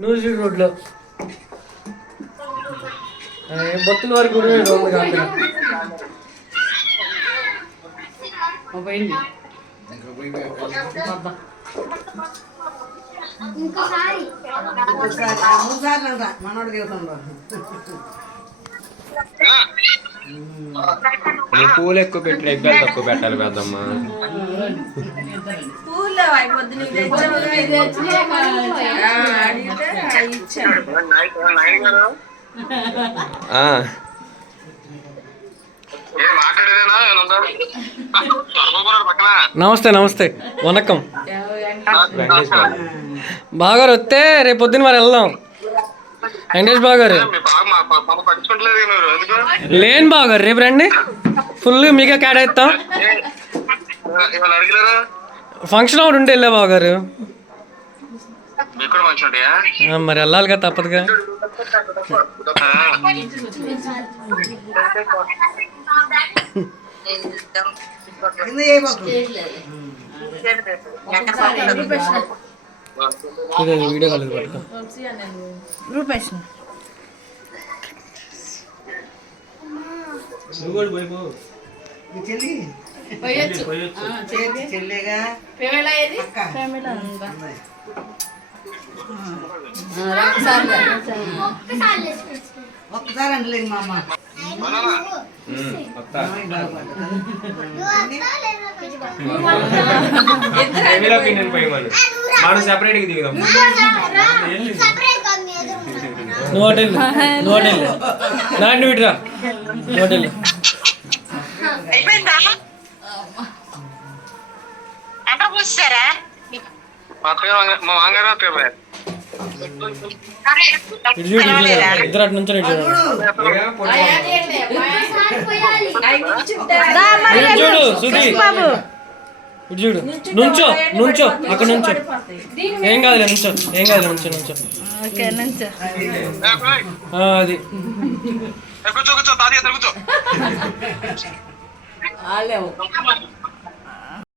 New Zealand రోడ్లో బొత్తుల వరకు కూడా ఉంది కాక పోయింది. పూలు ఎక్కువ పెట్టి ఎగ్గాలు తక్కువ పెట్టాలి పెద్దమ్మ. నమస్తే నమస్తే వనక్కం బాగారు వస్తే రేపు పొద్దున్న మరి వెళ్దాం. వెంకటేష్ బాగారు లేని బాగారు రేపు రండి, ఫుల్ మీకే కేటాయిస్తాం. ఫంక్షన్ ఒకటి ఉంటే వెళ్ళా బాగారు, మరి వెళ్ళాలిగా తప్పదుగా. వీడియో కాల్ పట్టుకో. ఒక్కసారి అంటలేదు మా అమ్మ. మనం సెపరేట్ దిగుదాం. నువ్వు హోటల్ నాటి విట్రా హోటల్. ఇద్దరు అటు నుంచి చూడు సుధీ, ఇటు చూడు. నుంచో నుంచో అక్కడ నుంచో, ఏం కాదులే నుంచో, ఏం కాదులే నుంచో నుంచో. అది కూర్చో